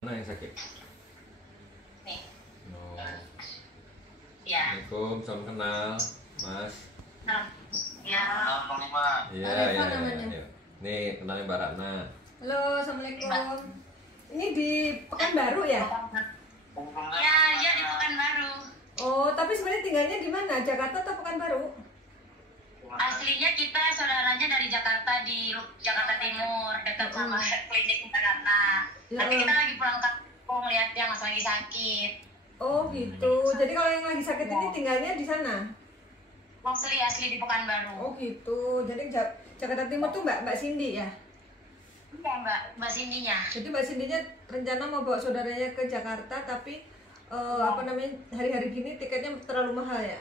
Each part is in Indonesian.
Mana yang sakit? Nih. No. Ya. Assalamualaikum, salam kenal, Mas. Ya. Iya, Arifa iya, namanya. iya. Nih, kenalin Mbak Ratna. Halo, assalamualaikum. Ini di Pekanbaru ya? Ya, iya di Pekanbaru. Oh, tapi sebenarnya tinggalnya di mana? Jakarta atau Pekanbaru? Aslinya kita saudaranya dari Jakarta, di Jakarta Timur, dekat sama klinik Jakarta. Tapi kita lagi pulang kampung, lihat dia lagi sakit. Oh gitu. Jadi kalau yang lagi sakit ini tinggalnya di sana? Asli di Pekanbaru. Oh gitu. Jadi Jakarta Timur tuh Mbak Cindy ya? Iya Mbak Cindy-nya. Jadi Mbak Cindy-nya rencana mau bawa saudaranya ke Jakarta, tapi hari-hari gini tiketnya terlalu mahal ya?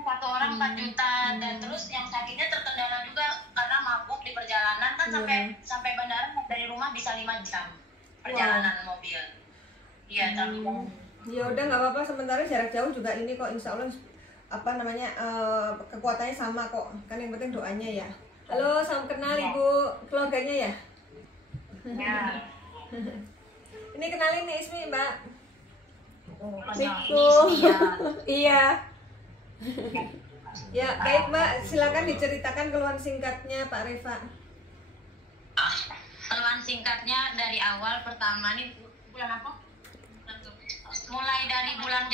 Satu orang 4 juta dan terus yang sakitnya terkendala juga karena mabuk di perjalanan kan sampai bandara dari rumah bisa 5 jam perjalanan mobil. Iya, tapi Ya udah nggak apa-apa, sementara jarak jauh juga ini kok insya Allah kekuatannya sama kok, kan yang penting doanya ya. Halo, salam kenal ibu keluarganya ya. ya. Ini kenalin nih Ismi Mbak. Assalamualaikum. Iya. Ya baik Mbak, silakan diceritakan keluhan singkatnya Pak Reva. Keluhan singkatnya dari awal pertama nih bulan apa? Mulai dari bulan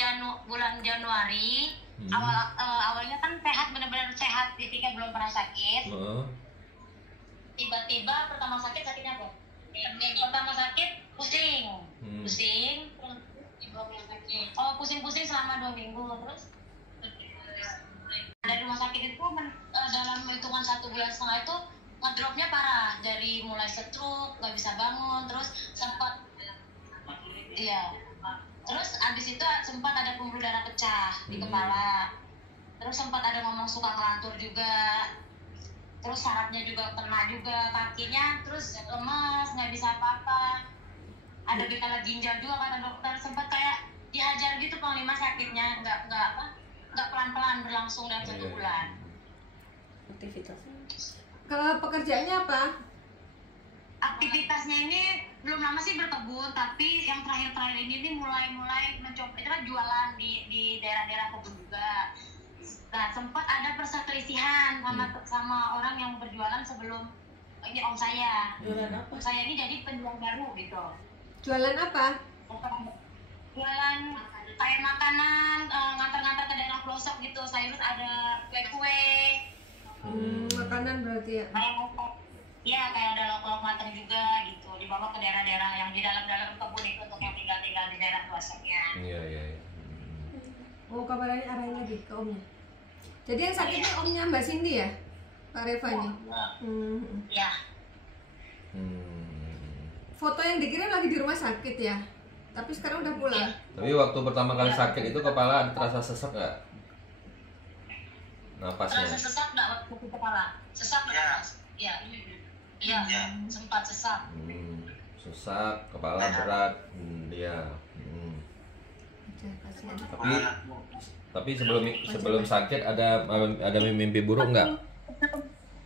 Januari awalnya kan sehat, benar-benar sehat, ketika belum pernah sakit. Tiba-tiba pertama sakitnya apa? Pertama sakit pusing, pusing selama 2 minggu terus. Dari rumah sakit itu dalam hitungan 1,5 bulan itu ngedropnya parah, dari mulai stroke, nggak bisa bangun, terus sempat terus abis itu sempat ada pembuluh darah pecah di kepala, terus sempat ada ngomong suka ngelantur juga, terus sarafnya juga kena juga, kakinya terus lemas, nggak bisa apa-apa, ada gejala ginjal juga kata dokter, sempat kayak dihajar gitu Panglima sakitnya, nggak pelan-pelan berlangsung dalam 1 bulan. Aktivitasnya. Kalau pekerjaannya apa? Aktivitasnya ini belum lama sih berkebun, tapi yang terakhir ini nih mulai mencoba itu kan jualan di daerah-daerah kebun juga. Nah, sempat ada perselisihan sama orang yang berjualan sebelum ini om saya. Jualan apa? Om saya ini jadi penjual baru gitu. Jualan apa? Jualan kayak makanan, ngantar-ngantar ke daerah pelosok gitu, sayur ada kue-kue. Makanan berarti ya? Iya, kayak ada lauk-lauk matang juga gitu, dibawa ke daerah-daerah yang di dalam kebun itu untuk yang tinggal di daerah pelosoknya. Iya. Oh, kabarnya arahin lagi ke omnya. Jadi yang sakit ini omnya Mbak Cindy ya? Pak Reva ini? Iya. Foto yang dikirim lagi di rumah sakit ya? Tapi sekarang udah pulang. Tapi waktu pertama kali sakit itu kepala terasa sesak nggak? Napasnya? Terasa sesak nggak waktu di kepala? Sesak nggak? Iya. Sempat sesak. Sesak, kepala berat, iya. Tapi sebelum sakit ada mimpi buruk nggak?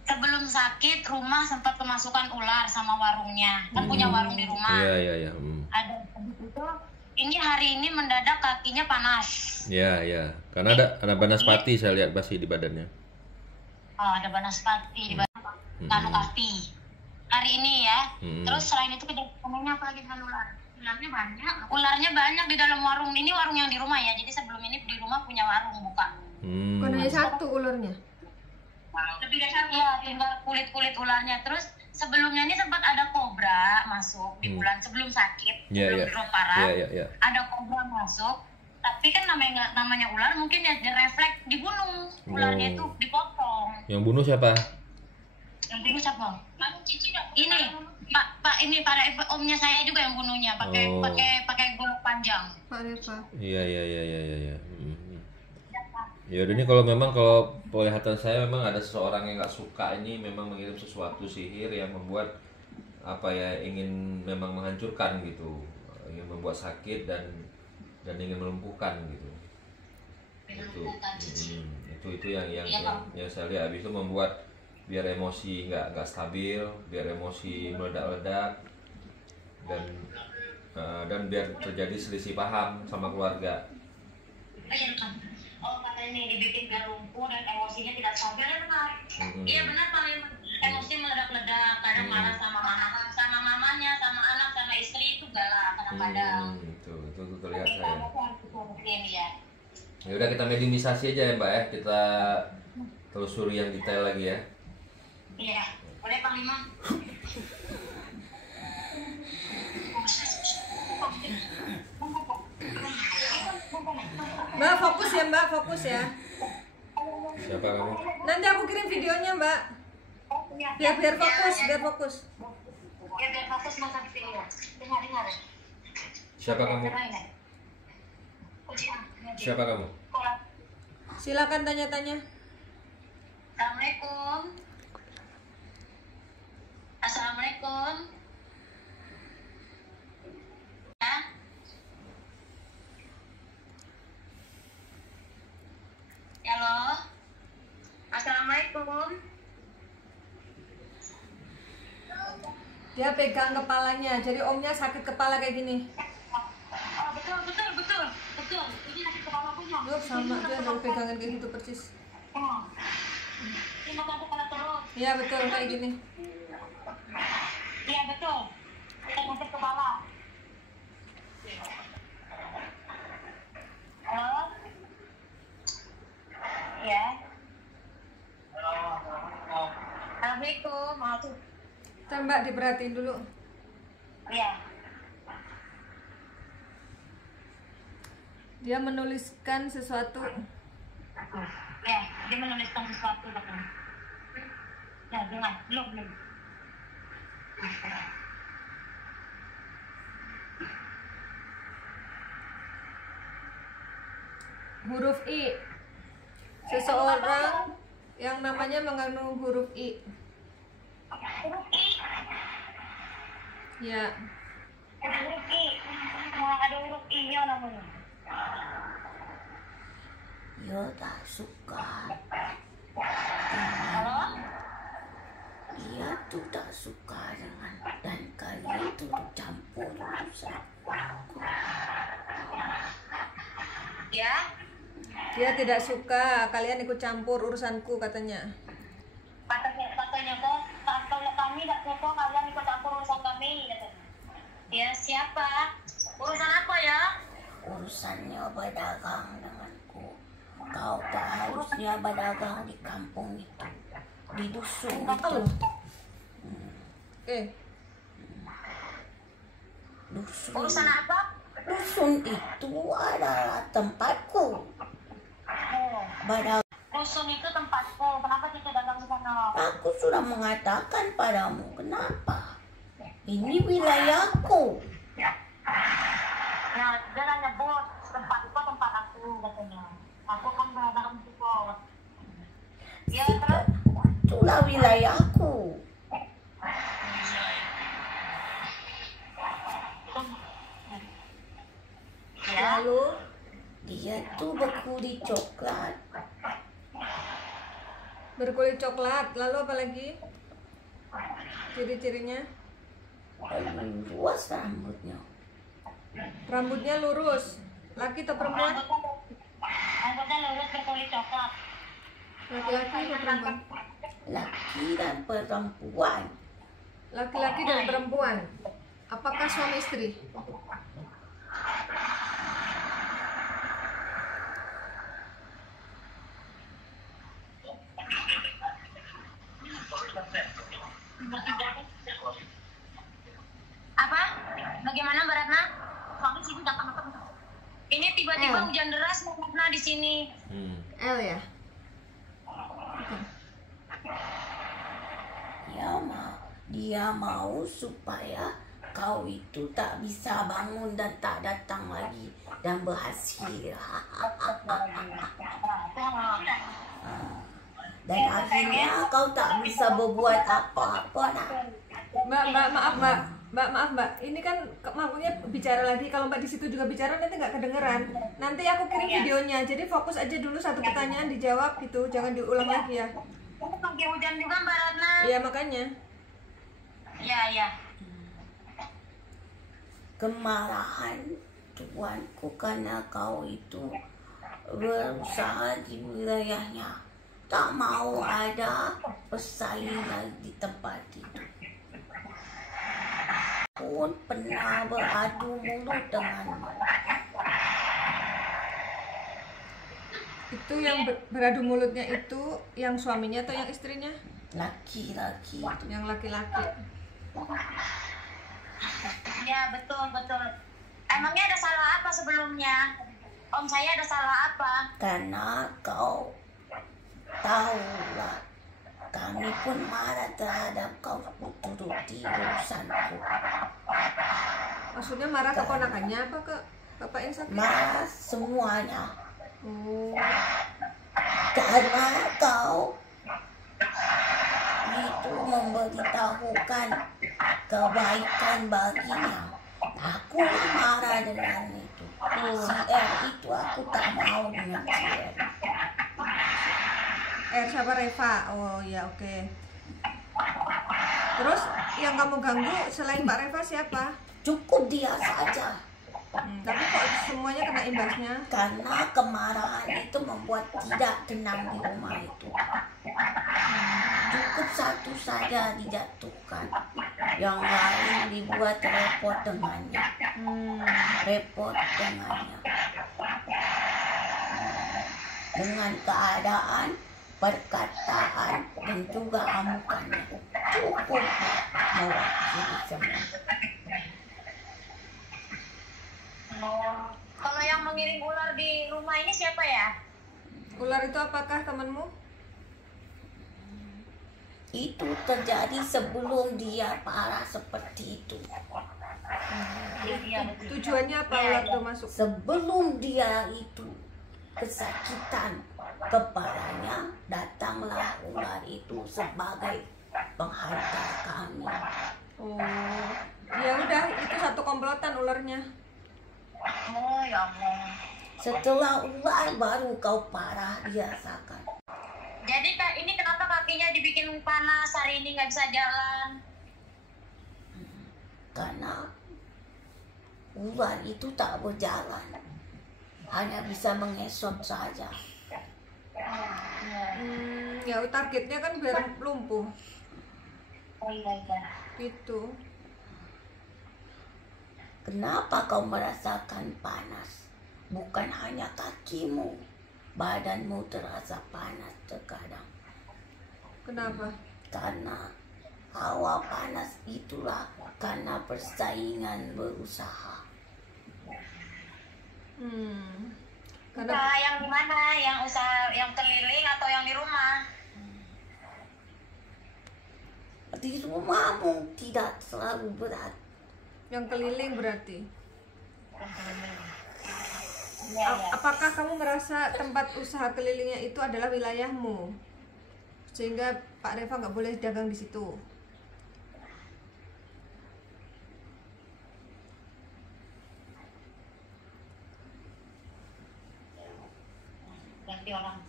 Sebelum sakit rumah sempat kemasukan ular sama warungnya, kan punya warung di rumah. Iya. Ada itu, ini hari ini mendadak kakinya panas. Iya. Karena ada banaspati saya lihat pasti di badannya. Oh, ada banaspati di badan kaki. Hari ini ya. Terus selain itu kejadiannya apa lagi dengan ular? Ularnya banyak di dalam warung. Ini warung yang di rumah ya. Jadi sebelum ini di rumah punya warung buka. Bukan hanya satu ularnya? Lebih dari satu. Iya, tinggal kulit ularnya. Terus sebelumnya ini sempat ada kobra masuk di bulan sebelum sakit, sebelum drop parah. Iya. Ada kobra masuk. Tapi kan namanya ular mungkin ya refleks dibunuh. Ularnya itu dipotong. Yang bunuh siapa? Yang bunuh siapa? Ini Pak ini para omnya saya juga yang bunuhnya pakai golok panjang. Pak Reva. Iya. Ya udah, ini kalau penglihatan saya memang ada seseorang yang nggak suka ini memang mengirim sesuatu sihir yang membuat ingin memang menghancurkan gitu, ingin membuat sakit dan ingin melumpuhkan gitu. Itu yang saya lihat. Habis itu membuat biar emosi nggak stabil, biar emosi meledak-ledak, dan dan biar terjadi selisih paham sama keluarga. Oh katanya nih dibikin biar lumpuh dan emosinya tidak stabil, benar. Iya benar paling emosi meledak-ledak, kadang marah sama mamanya, sama anak, sama istri itu galak kadang-kadang. Itu terlihat saya. Ya. Ya udah kita mediumisasi aja ya Mbak ya, kita telusuri yang detail lagi ya. Iya, boleh Panglima. Mbak fokus ya Mbak, fokus ya. Siapa kamu? Nanti aku kirim videonya Mbak. Biar fokus, biar fokus. Ya biar fokus nonton video. Dengar. Siapa kamu? Siapa kamu? Silakan tanya-tanya. Assalamualaikum. Assalamualaikum. Ya. Halo. Assalamualaikum. Dia pegang kepalanya, jadi omnya sakit kepala kayak gini. Oh, betul. Ini sakit kepala punya. Loh, sama dia kalau pegangan kayak gitu persis. Oh. Ini makan kepala terus. Iya betul kayak gini. Iya betul. Kita sakit kepala. Halo. Ya. Assalamualaikum. Mau tuh. Ntar Mbak diperhatiin dulu. Iya. Dia menuliskan sesuatu. Ya, dia menuliskan sesuatu katanya. Ya, dengar. Belum. Huruf I. Seseorang yang namanya mengandung huruf I. Huruf I. Ya. Huruf I. Ada huruf I-nya namanya. Dia tak suka. Halo? Dia tuh tak suka dengan dan kalian tuh campur urusan aku. Ya? Dia tidak suka kalian ikut campur urusanku katanya. Katanya kok kalau kami tidak suka kalian ikut campur urusan kami katanya. Ya, siapa? Urusan apa ya? Urusannya berdagang denganku. Kau tak harusnya berdagang di kampung itu, di dusun itu. Dusun. Urusan apa? Dusun itu adalah tempatku. Berdagang. Dusun itu tempatku. Kenapa kita dagang di sana? Aku sudah mengatakan padamu, kenapa? Ini wilayahku. Nah, dia nyebut tempat itu tempat aku katanya. Aku kan berdagang di situ. Ya, terus? Itulah wilayahku. Ya. Lalu Dia tuh berkulit coklat. berkulit coklat. Lalu apa lagi? Ciri-cirinya? Luas rambutnya. Rambutnya lurus. Laki atau perempuan? Rambutnya lurus berkulit coklat. Laki-laki atau perempuan? Laki dan perempuan. Laki-laki dan perempuan. Apakah suami istri? Apa? Bagaimana Mbak Ratna? Suami sini datang apa? Ini tiba-tiba hujan deras Mbak Ratna di sini. L ya? Dia mau supaya kau itu tak bisa bangun dan tak datang lagi dan berhasil. Dan akhirnya kau tak bisa berbuat apa-apa nak. Mbak maaf mbak, ini kan maksudnya bicara lagi. Kalau mbak di situ juga bicara nanti nggak kedengeran. Nanti aku kirim videonya. Jadi fokus aja dulu satu pertanyaan dijawab gitu, jangan diulang lagi ya. Ini pagi hujan juga Mbak Ratna. Iya makanya. Iya. kemarahan tuanku karena kau itu berusaha di wilayahnya. Tak mau ada persaingan di tempat itu. Pun pernah beradu mulut denganmu. Itu yang beradu mulutnya itu yang suaminya atau yang istrinya? Laki-laki itu. Yang laki-laki. Ya betul. Emangnya ada salah apa sebelumnya? Om saya ada salah apa? Karena kau tahulah, kami pun marah terhadap kau turuti urusanku. Maksudnya marah ke ponakannya apa ke bapak yang sakit? Marah semuanya. Oh, Karena kau itu memberitahukan kebaikan baginya. Aku marah dengan itu. Si R itu aku tak mau dengan si R. siapa Reva? Oh ya oke. Terus yang kamu ganggu selain Pak Reva siapa? Cukup dia saja. Tapi kok semuanya kena imbasnya? Karena kemarahan itu membuat tidak tenang di rumah itu. Cukup satu saja dijatuhkan, yang lain dibuat repot dengannya. Repot dengannya. Dengan keadaan, perkataan, dan juga amukannya. Cukup mewakili semua. Kalau yang mengirim ular di rumah ini siapa ya? Ular itu apakah temanmu? Itu terjadi sebelum dia parah seperti itu. Iya betul. Tujuannya apa ular itu masuk? Sebelum dia itu kesakitan kepalanya, datanglah ular itu sebagai penghantar kami. Oh, ya udah itu satu komplotan ularnya. Oh ya Allah. Setelah ular baru kau parah dirasakan. Jadi ini kenapa kakinya dibikin panas, hari ini nggak bisa jalan? Karena ular itu tak berjalan, hanya bisa mengesot saja. Ya targetnya kan biar lumpuh. Oh iya. Gitu. Kenapa kau merasakan panas? Bukan hanya kakimu, badanmu terasa panas terkadang. Kenapa? Karena hawa panas itulah karena persaingan berusaha. Karena Usaha yang di mana? Yang usaha yang keliling atau yang di rumah? Di rumahmu tidak terlalu berat. yang keliling berarti. Iya. Apakah kamu merasa tempat usaha kelilingnya itu adalah wilayahmu? Sehingga Pak Reva nggak boleh dagang di situ. Ganti orang.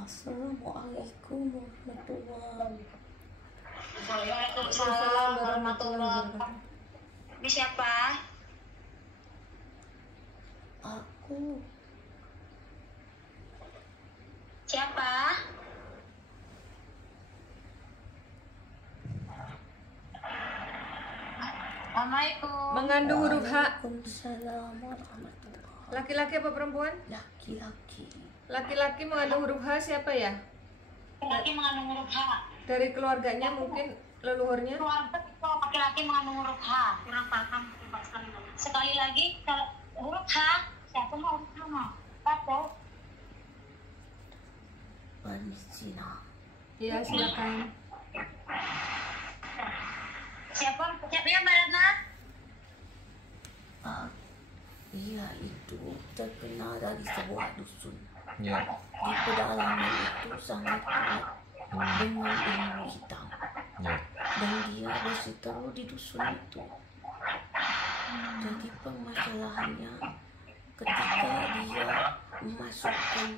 Assalamualaikum warahmatullahi wabarakatuh. Waalaikumsalam warahmatullahi wabarakatuh. Ini siapa? Aku. Siapa? Assalamualaikum. Mengandung huruf H. Waalaikumsalam warahmatullahi. Laki-laki apa perempuan? Laki-laki. Laki-laki mengandung huruf H siapa ya? Laki-laki mengandung huruf H. Dari keluarganya mungkin leluhurnya? Keluarga itu laki-laki mengandung huruf H. Kurang paham. Sekali lagi huruf H. Siapa mau huruf H mau? Apa? Permisi. Iya silakan. Siapa yang Mbak Ratna? Iya, itu terkenal dari sebuah dusun. Ya. Di pedalaman itu sangat kuat dengan ilmu hitam. Ya. Dan dia berseteru di dusun itu. Jadi permasalahannya ketika dia memasukkan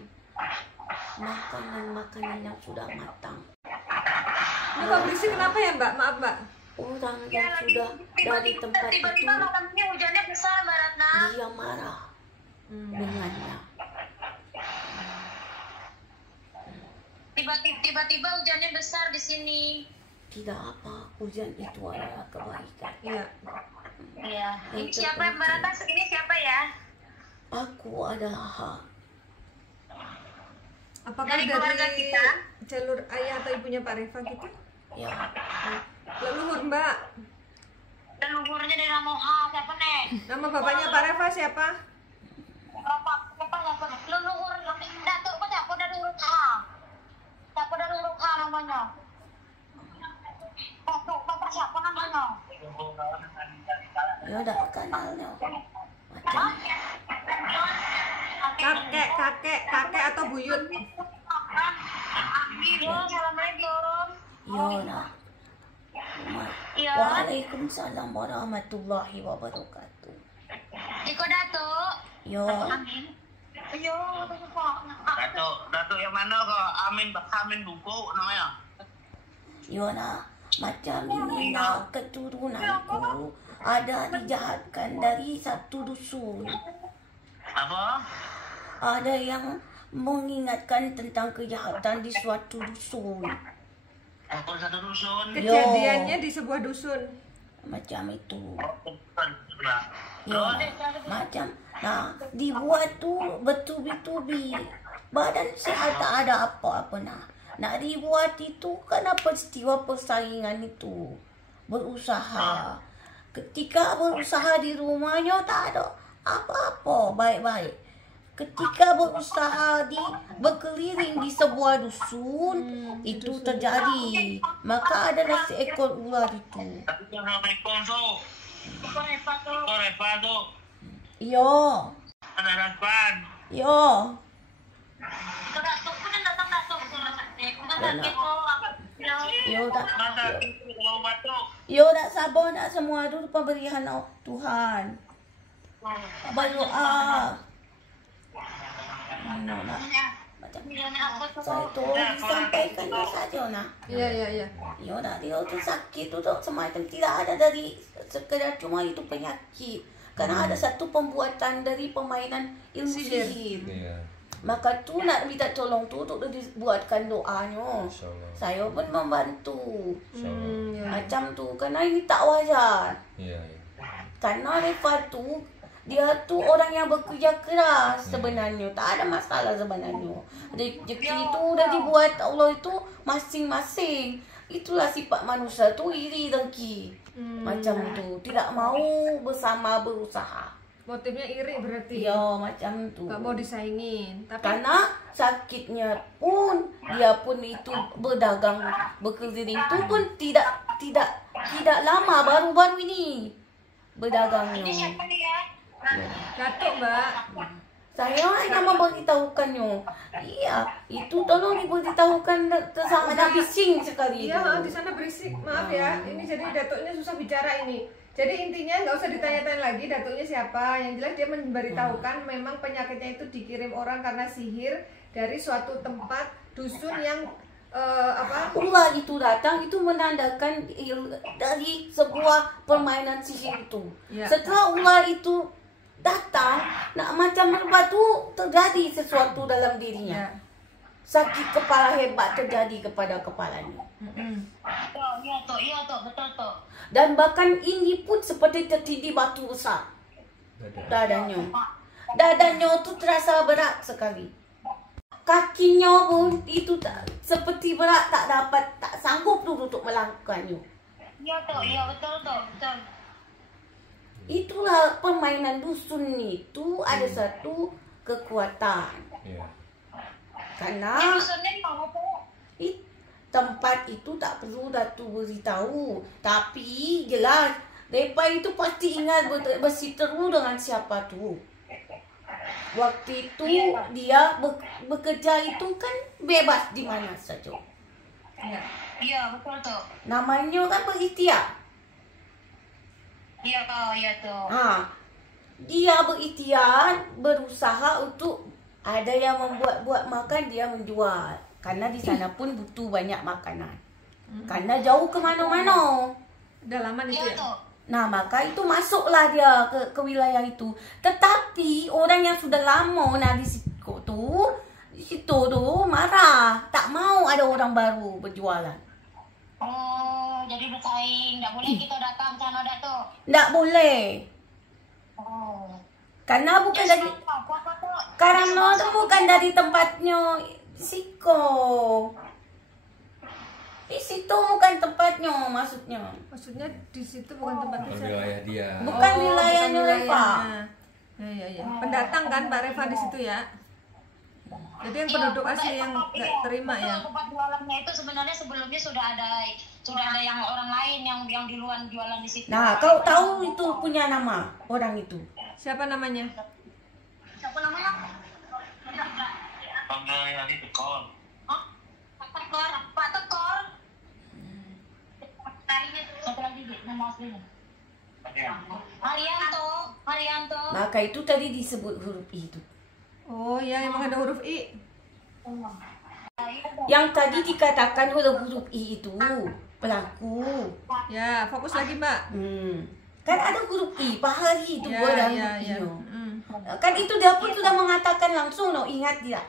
makanan-makanan yang sudah matang. Ini kok berisik kenapa ya Mbak? Maaf Mbak. Orang yang sudah dari tempat itu Tiba-tiba malam ini hujannya besar, Mbak Ratna. dia marah dengannya. Tiba-tiba hujannya besar di sini. Tidak apa, hujan itu adalah kebaikan. Iya. Iya. Ini Itu siapa Mbak Ratna? Ini siapa ya? Aku adalah Apakah Dari keluarga dari kita? jalur ayah atau ibunya Pak Reva gitu? ya Leluhur Mbak. Leluhurnya dari Ramoha, siapa nih? Nama bapaknya Pak Reva siapa? Apa leluhur Datuk kok siapa dari urut A? Siapa dari urut A namanya? Datuk, bapak siapa namanya? ya udah kenalnya. Kakek atau buyut? Yo, assalamualaikum. Yona. Iya. Waalaikumsalam warahmatullahi wabarakatuh. Iko Datuk. Yo, Amin. Yo, Datuk yang mana kok? Amin buku namanya. Yona, macam ini nak keturunanku ada dijahatkan dari satu dusun. Apa? Ada yang mengingatkan tentang kejahatan di suatu dusun. Apa satu dusun? Kejadiannya di sebuah dusun. Macam itu. Yo. Ya, macam. Nah, dibuat tu bertubi-tubi. Badan sihat tak ada apa-apa nah. Nak dibuat itu karena peristiwa persaingan itu. Berusaha. Ketika berusaha di rumahnya tak ada apa-apa baik-baik. Ketika berusaha berkeliling di sebuah dusun, itu terjadi. Maka adalah seekor ular itu. Assalamualaikum tu. Korepa tu. Yo, Ada Raspan. yo. Iko Datuk pun yang datang Datuk. Yo tak. Masa itu kalau batuk. Yo tak sabar nak semua tu pemberian Tuhan. Berdoa. Macam saya tu disampaikan saja nak. Iya. Yo nak dia tu sakit tu semacam tidak ada dari sekedar cuma itu penyakit. Karena ada satu pembuatan dari permainan ilmu sihir. Iya. Maka tu nak minta tolong tu untuk dibuatkan doanya. Insyaallah. Saya pun membantu. Insyaallah. Macam tu kerana ini tak wajar. Iya. Karena Reva tu dia tu orang yang bekerja keras sebenarnya. Tak ada masalah sebenarnya. Rezeki itu dah dibuat Allah itu masing-masing. Itulah sifat manusia tu iri dengki. Macam tu. Tidak mau bersama berusaha. Motifnya iri berarti. Ya macam tu. Gak mau disaingin. Tapi Karena sakitnya pun dia pun itu berdagang berkeliling itu pun tidak lama baru-baru ini berdagangnya. Ini siapa nih ya? Datuk Mbak. Saya hanya memberitahukannya. Iya, itu tolong diberitahukan sangat bising sekali itu. Iya, di sana berisik. Maaf ya. Ini jadi datuknya susah bicara ini. Jadi intinya nggak usah ditanya-tanya lagi datuknya siapa. Yang jelas dia memberitahukan memang penyakitnya itu dikirim orang karena sihir dari suatu tempat dusun yang Ular itu datang itu menandakan dari sebuah permainan sihir itu. Ya. Setelah ular itu datang, nak macam berbatu terjadi sesuatu dalam dirinya. Ya. Sakit kepala hebat terjadi kepada kepalanya. Iya tuh, betul tuh. Dan bahkan ini pun seperti tertindih batu besar. Dadanya. Dadanya tu terasa berat sekali. Kakinya pun itu seperti berat, tak sanggup tu untuk melakukannya. Iya betul tuh, betul. Itulah permainan dusun itu ada satu kekuatan. Iya. Karena Dusunnya di mana tuh? tempat itu tak perlu Datuk beritahu. Tapi jelas mereka itu pasti ingat berseteru dengan siapa tu. Waktu itu dia bekerja itu kan bebas di mana saja. Iya betul tuh. Namanya kan berikhtiar. Iya tuh. Dia berikhtiar, berusaha untuk ada yang membuat makan, dia menjual. Karena di sana pun butuh banyak makanan. Karena jauh ke mana-mana. Dalaman itu Iya ya. tuh. Nah, maka itu masuklah dia ke wilayah itu. Tetapi orang yang sudah lama di situ tuh marah, tak mau ada orang baru berjualan. Oh, jadi bersaing. Nggak boleh kita datang ke sana Datuk. Nggak boleh. Oh. Karena bukan dari karena itu bukan dari tempatnya Siko. Di situ bukan tempatnya maksudnya. Maksudnya di situ bukan tempat Bukan wisata. wilayah dia. Bukan wilayahnya bukan Reva. wilayahnya. Ya. Pendatang kan Pak Reva di situ ya. Jadi yang penduduk asli yang nggak terima ya. Tempat jualannya itu sebenarnya sebelumnya sudah ada yang orang lain yang di luar jualan di situ. Nah, kau tahu itu punya nama orang itu? Siapa namanya? Siapa namanya? Panggil yang di Tekor. Hah? Pak Tekor. Pak Tekor. Satu lagi nama aslinya. Haryanto. Maka itu tadi disebut huruf I itu. Oh ya, emang ada huruf I. Yang tadi dikatakan huruf I itu pelaku. Ya, fokus lagi Mbak. Kan ada huruf I, Pak Hari itu Ya, orang ya, huruf ya. I-nya. Kan itu dia pun sudah mengatakan langsung, ingat tidak?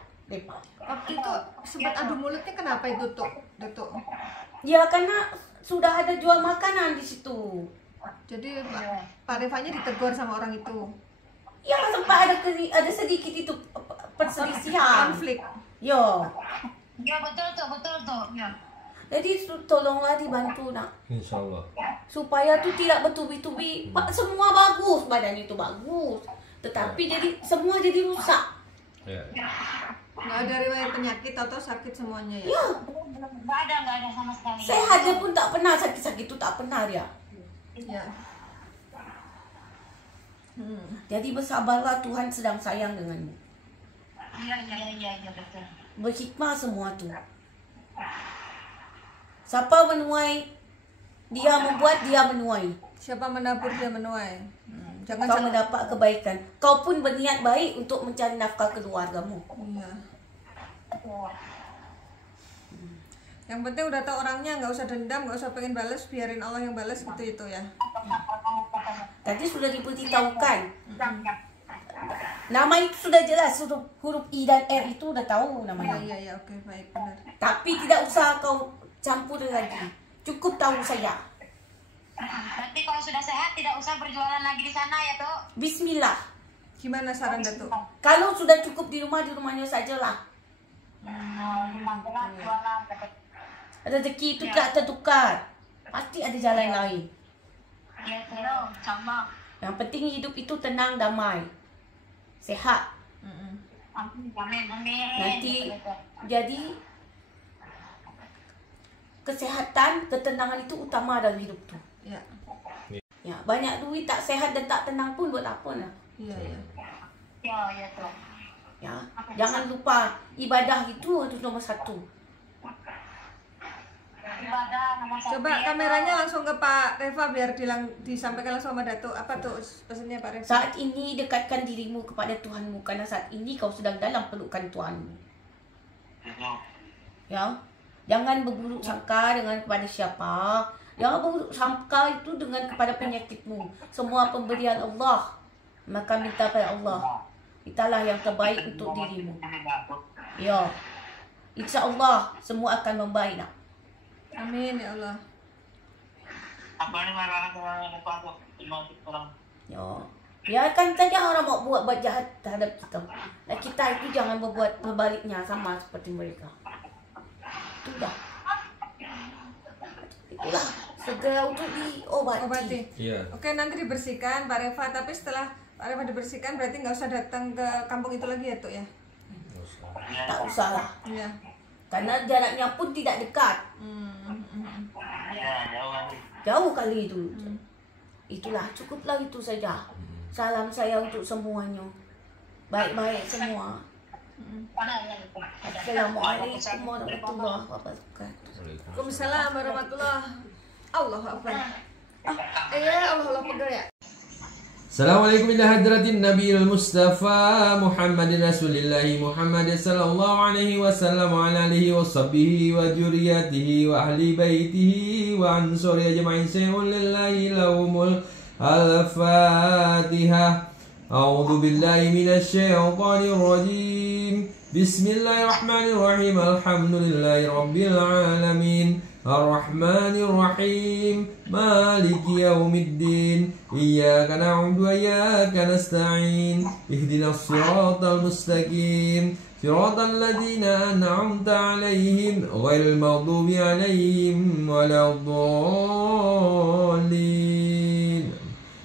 Waktu itu sempat adu mulutnya kenapa itu tuh, Datuk? Ya karena sudah ada jual makanan di situ. Jadi Pak Revanya ditegur sama orang itu. Ya sempat ada sedikit itu perselisihan. Konflik. Yo. Ya betul tuh. Ya. Jadi tolonglah dibantu nak. Insya Allah. Supaya tuh tidak bertubi-tubi. Semua bagus, badan itu bagus. Tetapi jadi semua jadi rusak. Ya. Nggak ada riwayat penyakit atau sakit semuanya ya? Ya. Nggak ada sama sekali. Sehatnya pun tak pernah, sakit-sakit itu tak pernah dia. Ya. Jadi bersabarlah, Tuhan sedang sayang denganmu. Iya betul. Berhikmah semua tuh. Siapa menuai, dia membuat, dia menuai. Siapa menabur dia menuai. Jangan Kau salah. mendapat kebaikan. Kau pun berniat baik untuk mencari nafkah keluargamu. Iya. Yang penting udah tahu orangnya, nggak usah dendam, nggak usah pengen balas, biarin Allah yang balas gitu itu ya. Tadi sudah diberitahukan. Nama itu sudah jelas, huruf I dan R itu udah tahu namanya. Iya, oke, baik, benar. Tapi tidak usah kau campur lagi. Cukup tahu saja. Berarti kalau sudah sehat tidak usah berjualan lagi di sana ya tuh. Bismillah. Gimana saran Datuk? Kalau sudah cukup di rumahnya sajalah. Rezeki itu tak tertukar. Pasti ada jalan lain. Ya tuh, sama. Yang penting hidup itu tenang, damai, sehat. Amin. Nanti jadi kesehatan, ketenangan itu utama dalam hidup tuh. Ya. Ya, banyak duit tak sehat dan tak tenang pun buat apa nah? Iya. Ya tuh. Ya, jangan lupa ibadah itu harus nomor 1. Ibadah nomor 1. Coba kameranya langsung ke Pak Reva biar disampaikan langsung sama Datuk. Apa tuh pesannya Pak Reva? Saat ini dekatkan dirimu kepada Tuhanmu karena saat ini kau sedang dalam pelukan Tuhanmu. Ya, jangan berburuk sangka dengan kepada siapa. Jangan berburuk sangka itu dengan kepada penyakitmu. Semua pemberian Allah. Maka minta pada Allah. Itulah yang terbaik untuk dirimu. Ya, insya Allah semua akan membaik nak. Amin ya Allah. Apa ini marah orang orang? Ya, biarkan saja orang mau buat jahat terhadap kita. Dan kita itu jangan berbuat berbaliknya sama seperti mereka. Itulah segera untuk diobati. Obati. Iya. Oke, nanti dibersihkan Pak Reva. Tapi setelah Pak Reva dibersihkan berarti nggak usah datang ke kampung itu lagi ya Tuk ya? Tak usah lah. Iya. Karena jaraknya pun tidak dekat. Ya, jauh. Jauh kali itu. Itulah, cukuplah itu saja. Salam saya untuk semuanya. Baik-baik semua. Assalamualaikum warahmatullahi wabarakatuh. Waalaikumsalam warahmatullahi. Allahu Akbar. Allah pegel ya. Assalamualaikum ila hadratin Nabiil Mustafa Muhammadin Rasulillahi Muhammad sallallahu alaihi wasallam wa ala alihi wa sahbihi wa juriyatihi wa ahli baitihi wa ansuri ajma'in sayyidun lillahi lahumul al-fatihah. A'udzu billahi minasy syaithanir rajim. Bismillahirrahmanirrahim. Alhamdulillahi rabbil alamin. Ar-Rahmanir Rahim. Maliki yaumiddin. Iyyaka na'budu wa iyyaka nasta'in. Ihdinas siratal mustaqim. Siratal ladzina an'amta 'alaihim ghairil maghdubi 'alaihim waladdallin.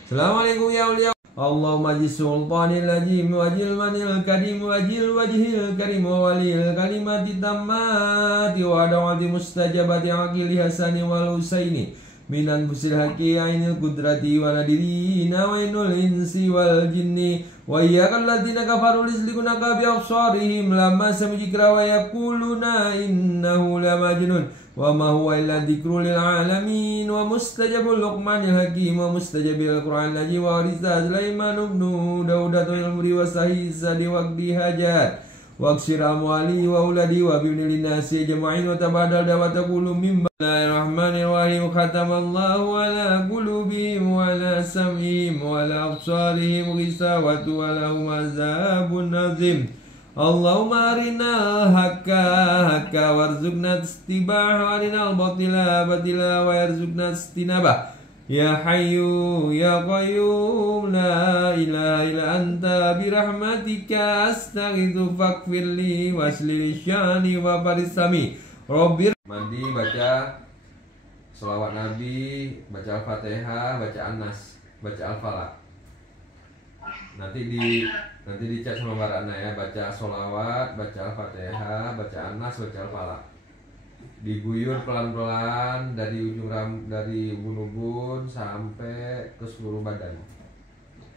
Assalamualaikum ya auliya. Allahumma ji sultanil lajim wajil manil karim wajil wajhil karim walil kalimati tammati wa da'wati mustajabati aqili hasani wal husaini minan busil haqi ainil kudrati wa nadirina wa inul insi wal jinni wa iyyakal ladzina kafaru lislikunaka bi absarihim lamma samijikra wa yaquluna innahu lamajnun wa ma huwa illa dzikrul lil alamin wa mustajabul luqmanil hakim wa mustajabil qur'an laji wa risa Sulaiman ibn Daud al-Muri wa sahih sadi waqdi hajat wa aksir amwali wa uladi wa bibnil nasi jama'in wa tabadal wa taqulu mimma Bismillahirrahmanirrahim. Khatamallahu ala qulubihim wa ala sam'ihim wa ala absarihim ghisawatu wa lahum azabun azim. Allahumma arinal haqqa haqqa warzuqna istibah wa arinal batila batila wa yarzuqna istinabah. Ya Hayyu ya Qayyum la ilaha illa anta birahmatika astaghitsu faghfirli wasli syani wa farisami. Rabbir mandi baca sholawat Nabi, baca Al-Fatihah, baca An-Nas, baca Al-Falaq. Nanti dicat sama Mbak Ratna ya, baca sholawat, baca Al-Fatihah, baca An-Nas, baca Al-Falaq. Diguyur pelan-pelan dari ujung dari ubun-ubun sampai ke seluruh badan.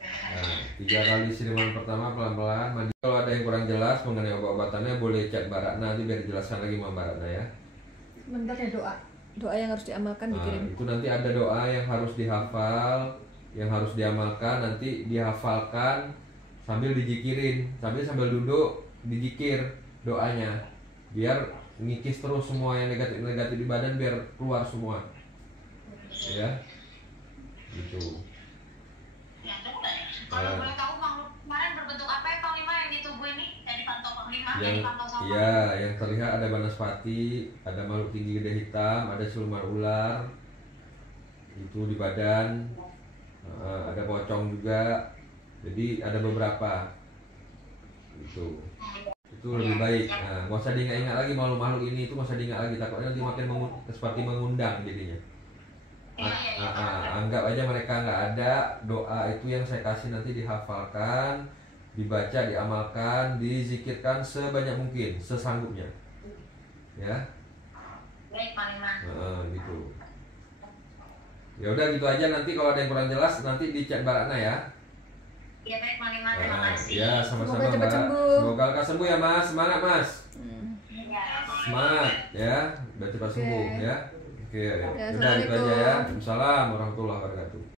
Nah, 3 kali siraman pertama pelan-pelan. Mandi. Kalau ada yang kurang jelas mengenai obat-obatannya boleh chat Mbak Ratna, nanti biar dijelaskan lagi sama Mbak Ratna ya. Bentar ya, doa yang harus diamalkan dikirim. Itu nanti ada doa yang harus dihafal, yang harus diamalkan, nanti dihafalkan sambil dijikirin, sambil duduk dijikir doanya, biar ngikis terus semua yang negatif di badan biar keluar semua, ya, gitu. Ya, dokter. Kalau boleh tahu makhluk kemarin berbentuk apa ya Panglima yang di tubuh ini? Yang dipantau Panglima, yang dipantau sama. Iya, yang terlihat ada banaspati, ada makhluk tinggi gede hitam, ada siluman ular, itu di badan, ada pocong juga. Jadi ada beberapa, itu lebih baik. Nah, nggak usah diingat-ingat lagi makhluk-makhluk ini, itu nggak usah diingat lagi, takutnya nanti makin seperti mengundang jadinya. Anggap aja mereka nggak ada. Doa itu yang saya kasih nanti dihafalkan, dibaca, diamalkan, dizikirkan sebanyak mungkin, sesanggupnya, ya. Baik, Panglima. Gitu. Ya udah gitu aja, nanti kalau ada yang kurang jelas nanti di chat Mbak Ratna ya. Iya baik Panglima, terima kasih. Ya sama-sama Semoga cepat Mbak. sembuh. Semoga lekas sembuh ya Mas, semangat Mas. Iya. Semangat ya, udah cepat sembuh ya. Oke, Ya, udah gitu aja ya. Assalamualaikum. Waalaikumsalam warahmatullahi wabarakatuh.